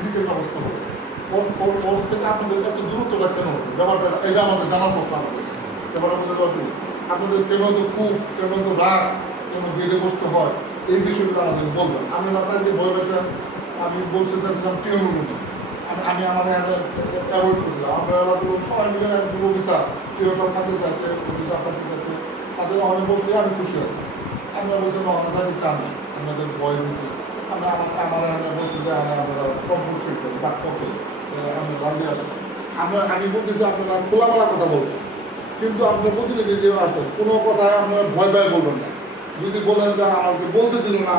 রিজিকের ব্যবস্থা হবে। ওর থেকে আপনাদের এত দূরত্বটা কেন হবে? ব্যাপারটা এটা আমাদের জানার প্রশ্ন আমাদের। ব্যাপারটা আমাদের অসুবিধা, আপনাদের কেন তো খুব, কেন তো রাগ, কেন বেড়ে বসতে হয়, এই বিষয়গুলো আমাদের বলবেন। আমি আপনাকে ভয় পেয়েছেন, আমি বলতে চাচ্ছিলাম টিউন রুমে, আমি আমার অ্যাভয়েড করছিলাম। আপনারা সবাই মিলে একদম অফিসার টিউন সব থাকতে চাইছে, অফিসার থাকতে চাইছে, তাদের অনেক বসলে আমি খুশি হই। আপনারা বলছেন আমরা তাদের চান না, আপনাদের ভয় নিতে আমার বলছি যে আপনারা কমফোর্ট ফিল করি বাট ওকে আমরা রাজি আসেন। আমি বলতেছি আপনারা খোলামেলা কথা বলবেন, কিন্তু আপনার প্রতিনিধি যে আসেন কোনো কথায় আপনারা ভয় ভয় বলবেন না। যদি বলেন যে আমাকে বলতে দিল না,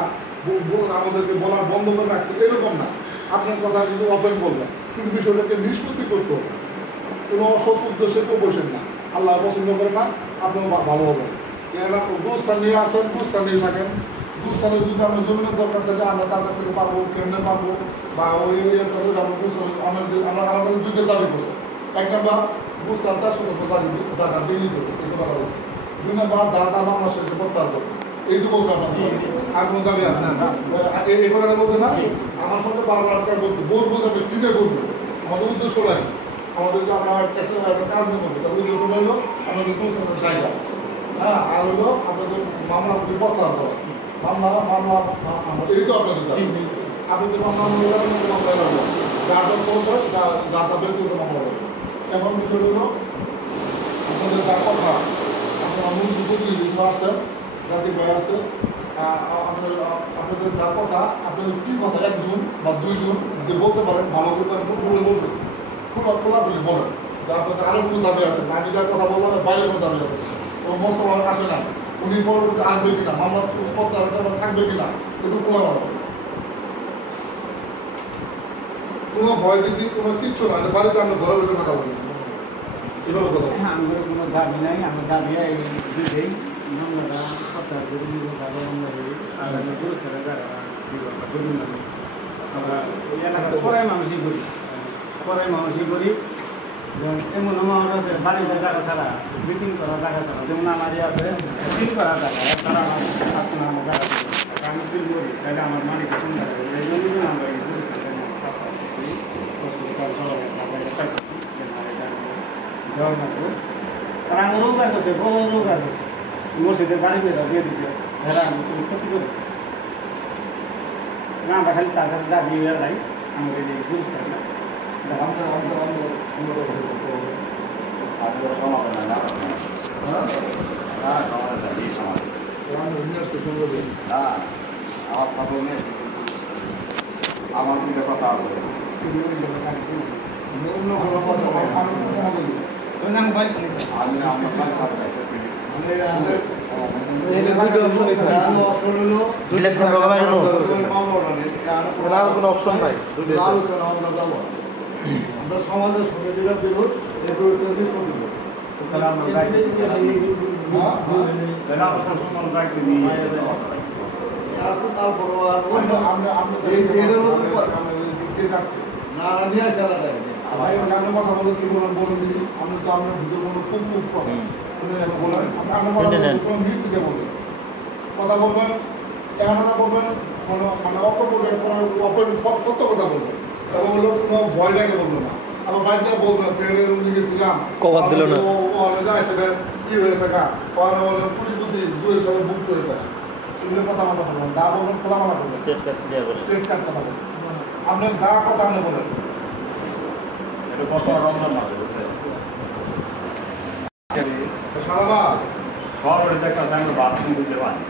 আমাদেরকে বলার বন্ধ করে রাখছে, এরকম না। আপনার কথা কিন্তু ওপেন বলবেন, কিন্তু বিষয়টাকে নিষ্পত্তি করতে হবে। কোনো অসৎ উদ্দেশ্যে কেউ বসেন না, আল্লাহ পছন্দ করে না, আপনার ভালো হবে। এরা গুরুস্থান নিয়ে আসেন, গুরুস্থান নিয়ে থাকেন। গুরুস্থানে যদি আমরা জমিনের দরকার থাকে আমরা তার কাছ থেকে পারবো, কেমনে পারবো, বা ওই এরিয়ার কাছে আমরা গুরুস্থান আমরা আমার কাছে দুইটা দাবি করছি। এক নাম্বার গুরুস্থান 400 জায়গা দিয়ে দিতে হবে, এই কথা বলছি। 2 নাম্বার যারা মামলা শেষে প্রত্যাহার করবে, এই তো বলছে আপনার আর কোনো দাবি আছে এই কথাটা বলছে না। আমার সঙ্গে বারবার বলছে বলবো যে আমি কিনে বলবো, আমাদের উদ্দেশ্য লাগে, আমাদের যে আমরা একটা কাজ নেবো, তার উদ্দেশ্য হলো আমাদের গুরুস্থানের জায়গা, হ্যাঁ, আর হলো আপনাদের মামলা প্রত্যাহার করা, মামলা এই তো আপনাদের দাবি। আপনাদের মামলা যার যারটা বের করতে মামলা করবে। এখন বিষয় হলো আপনাদের যা কথা, আপনারা মূল প্রতিনিধি আসছেন, জাতির ভাই আসছে, আপনাদের যা কথা, আপনাদের কী কথা, 1 জন বা 2 জন যে বলতে পারেন ভালো করে বসুন, খোলাখুলি বলেন যে আপনাদের আরও কোনো দাবি আছে। আমি যার কথা বললাম বাইরে কোনো দাবি আছে, এবং মোস্তফা আসে না, উনি পরবর্তী আসবে কিনা, মামলা প্রত্যাহার থাকবে কিনা, একটু খোলা বলা, কোনো ভয় ভীতি কোনো কিচ্ছু না। বাড়িতে আমরা ঘরে বসে কথা বলি, এভাবে কথা আমার কোনো দাবি নাই, আমার দাবি এই দুটোই মামলাটা প্রত্যাহার করে নিব, আর আমি গুরুত্বের যারা আমরা ওই এলাকাতে পড়াই মানুষই করি, এমন আমার আছে বাড়িতে জায়গা ছাড়া, 2-3 করা জায়গা ছাড়া, যেমন আমার আছে 3 করা জায়গা, তারা আমার জায়গা আমি 3 করি, তাহলে আমার মালিক কোন জায়গায়, এই জন্য আমরা তারা আমার রোজগার করছে, বড় রোজগার করছে, মসজিদের বাড়ি বেরো দিয়ে দিচ্ছে, এরা আমি কোনো ক্ষতি করে না, আমরা খালি তার কাছে দাবি নাই, আমাকে এই গুরুত্ব না। আমার কিন্তু কথা আছে, আমরা সমাজের সহযোগিতা বিরোধ কথা বলে কি বলেন বলুন, আপনি তো আপনার ভিতরে খুব প্রবলেম বলেন, আপনার কথা কোনো মৃত্যুকে বলবেন, কথা বলবেন, কথা বলবেন, মানে সত্য কথা বলবেন, এবং হলো কোনো ভয় লাগে বলবেন না। আমার বাড়িতে বলবেন সেখানে গেছিলাম কভার দিল না, সেটা কি হয়েছে গা, পুলিশ বুদ্ধি জুয়ের সাথে বুক হয়েছে না, এগুলো কথা বলতে পারবেন, যা বলবেন খোলামেলা বলবেন, স্ট্রেট কাট কথা বলবেন, আপনার যা কথা আপনি বলেন। সারা বাথরুম দিতে পারি।